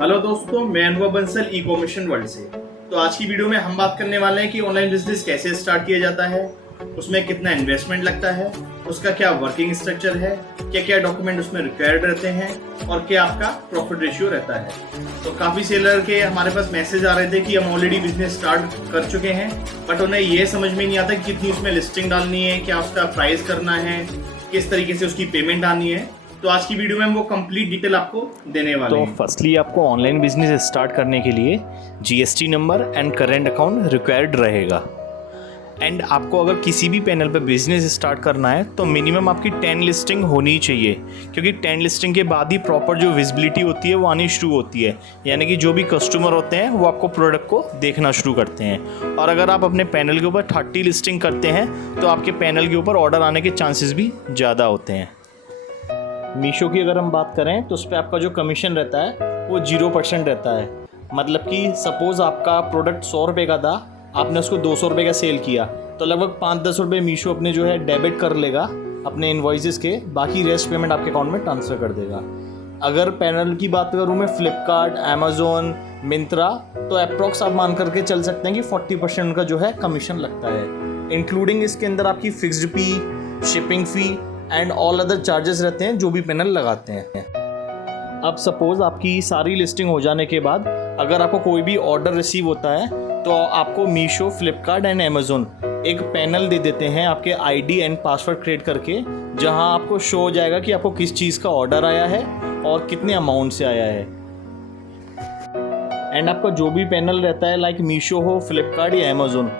Hello दोस्तों, मैं अनुभव बंसल ई कॉमर्स वर्ल्ड से। तो आज की वीडियो में हम बात करने वाले हैं कि ऑनलाइन बिजनेस कैसे स्टार्ट किया जाता है, उसमें कितना इन्वेस्टमेंट लगता है, उसका क्या वर्किंग स्ट्रक्चर है, क्या क्या डॉक्यूमेंट उसमें रिक्वायर्ड रहते हैं और क्या आपका प्रॉफिट रेशियो रहता है। तो काफी सेलर के हमारे पास मैसेज आ रहे थे कि हम ऑलरेडी बिजनेस स्टार्ट कर चुके हैं, बट उन्हें ये समझ में नहीं आता कि कितनी उसमें लिस्टिंग डालनी है, क्या उसका प्राइस करना है, किस तरीके से उसकी पेमेंट आनी है। तो आज की वीडियो में हम वो कंप्लीट डिटेल आपको देने वाले हैं। तो फर्स्टली आपको ऑनलाइन बिजनेस स्टार्ट करने के लिए GST number and current account required रहेगा। एंड आपको अगर किसी भी पैनल पर बिजनेस स्टार्ट करना है तो मिनिमम आपकी 10 लिस्टिंग होनी ही चाहिए, क्योंकि 10 लिस्टिंग के बाद ही प्रॉपर जो विजिबिलिटी होती है वो आनी शुरू होती है, यानी कि जो भी कस्टमर होते हैं वो आपको प्रोडक्ट को देखना शुरू करते हैं। और अगर आप अपने पैनल के ऊपर 30 लिस्टिंग करते हैं तो आपके पैनल के ऊपर ऑर्डर आने के चांसेस भी ज़्यादा होते हैं। मीशो की अगर हम बात करें तो उस पर आपका जो कमीशन रहता है वो 0% रहता है। मतलब कि सपोज़ आपका प्रोडक्ट 100 रुपये का था, आपने उसको 200 रुपये का सेल किया, तो लगभग 5-10 रुपये मीशो अपने जो है डेबिट कर लेगा अपने इन्वॉइसेस के, बाकी रेस्ट पेमेंट आपके अकाउंट में ट्रांसफ़र कर देगा। अगर पैनल की बात करूँ मैं फ्लिपकार्ट, अमेज़ोन, मिंत्रा, तो अप्रॉक्स आप मान करके चल सकते हैं कि 40% उनका जो है कमीशन लगता है। इंक्लूडिंग इसके अंदर आपकी fixed fee, shipping fee and all other charges रहते हैं जो भी पैनल लगाते हैं। अब सपोज़ आपकी सारी लिस्टिंग हो जाने के बाद अगर आपको कोई भी ऑर्डर रिसीव होता है तो आपको मीशो, फ्लिपकार्ट एंड अमेज़ोन एक पैनल दे देते हैं आपके आईडी एंड पासवर्ड क्रिएट करके, जहां आपको शो हो जाएगा कि आपको किस चीज़ का ऑर्डर आया है और कितने अमाउंट से आया है। एंड आपका जो भी पैनल रहता है लाइक मीशो हो, फ्लिपकार्ट या अमेज़ोन,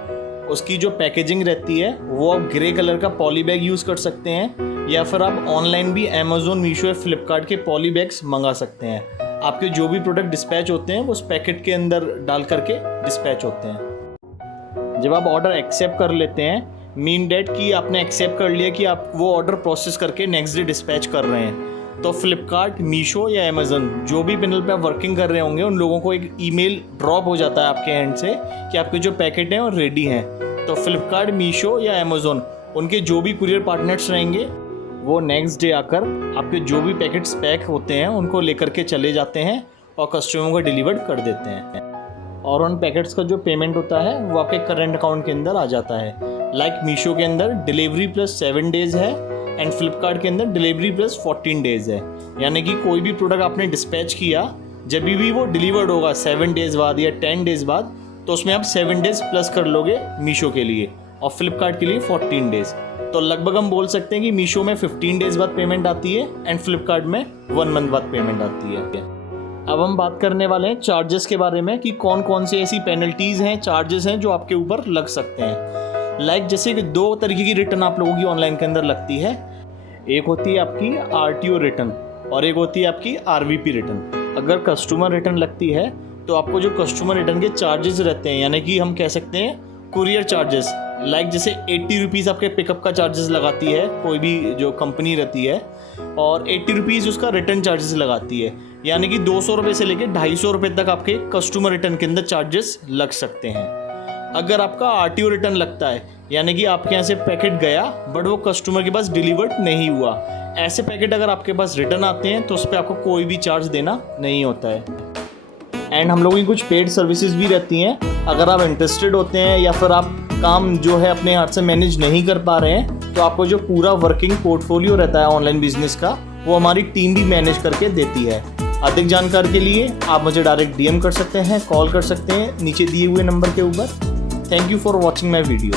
उसकी जो पैकेजिंग रहती है वो आप ग्रे कलर का पॉली बैग यूज़ कर सकते हैं, या फिर आप ऑनलाइन भी अमेज़ोन, मीशो या फ्लिपकार्ट के पॉली बैग्स मंगा सकते हैं। आपके जो भी प्रोडक्ट डिस्पैच होते हैं वो उस पैकेट के अंदर डाल करके डिस्पैच होते हैं। जब आप ऑर्डर एक्सेप्ट कर लेते हैं, मीन डेट कि आपने एक्सेप्ट कर लिया कि आप वो ऑर्डर प्रोसेस करके नेक्स्ट डे डिस्पैच कर रहे हैं, तो फ्लिपकार्ट, मीशो या अमेज़न जो भी पैनल पे आप वर्किंग कर रहे होंगे उन लोगों को एक ईमेल ड्रॉप हो जाता है आपके एंड से कि आपके जो पैकेट हैं वो रेडी हैं। तो फ्लिपकार्ट, मीशो या अमेज़न उनके जो भी कुरियर पार्टनर्स रहेंगे वो नेक्स्ट डे आकर आपके जो भी पैकेट्स पैक होते हैं उनको लेकर के चले जाते हैं और कस्टमर को डिलीवर्ड कर देते हैं। और उन पैकेट्स का जो पेमेंट होता है वो आपके करंट अकाउंट के अंदर आ जाता है। लाइक मीशो के अंदर डिलीवरी प्लस 7 डेज़ है एंड फ्लिपकार्ट के अंदर डिलीवरी प्लस 14 डेज़ है। यानी कि कोई भी प्रोडक्ट आपने डिस्पैच किया, जब भी वो डिलीवर्ड होगा 7 डेज़ बाद या 10 डेज़ बाद, तो उसमें आप 7 डेज़ प्लस कर लोगे मीशो के लिए और फ्लिपकार्ट के लिए 14 डेज़। तो लगभग हम बोल सकते हैं कि मीशो में 15 डेज़ बाद पेमेंट आती है एंड फ्लिपकार्ट में 1 मंथ बाद पेमेंट आती है। अब हम बात करने वाले हैं चार्जेस के बारे में कि कौन कौन सी ऐसी पेनल्टीज़ हैं, चार्जेस हैं जो आपके ऊपर लग सकते हैं। लाइक जैसे कि 2 तरीके की रिटर्न आप लोगों की ऑनलाइन के अंदर लगती है। एक होती है आपकी RTO रिटर्न और एक होती है आपकी RVP रिटर्न। अगर कस्टमर रिटर्न लगती है तो आपको जो कस्टमर रिटर्न के चार्जेस रहते हैं, यानी कि हम कह सकते हैं कुरियर चार्जेस, लाइक जैसे 80 रुपीज़ आपके पिकअप का चार्जेस लगाती है कोई भी जो कंपनी रहती है, और 80 रुपीज़ उसका रिटर्न चार्जेस लगाती है। यानी कि 200 रुपये से लेकर 250 रुपये तक आपके कस्टमर रिटर्न के अंदर चार्जेस लग सकते हैं। अगर आपका RTO रिटर्न लगता है, यानी कि आपके यहाँ से पैकेट गया बट वो कस्टमर के पास डिलीवर्ड नहीं हुआ, ऐसे पैकेट अगर आपके पास रिटर्न आते हैं तो उस पर आपको कोई भी चार्ज देना नहीं होता है। एंड हम लोगों की कुछ पेड सर्विसेज भी रहती हैं। अगर आप इंटरेस्टेड होते हैं या फिर आप काम जो है अपने हाथ से मैनेज नहीं कर पा रहे हैं, तो आपको जो पूरा वर्किंग पोर्टफोलियो रहता है ऑनलाइन बिजनेस का वो हमारी टीम भी मैनेज करके देती है। अधिक जानकारी के लिए आप मुझे डायरेक्ट DM कर सकते हैं, कॉल कर सकते हैं नीचे दिए हुए नंबर के ऊपर। Thank you for watching my video.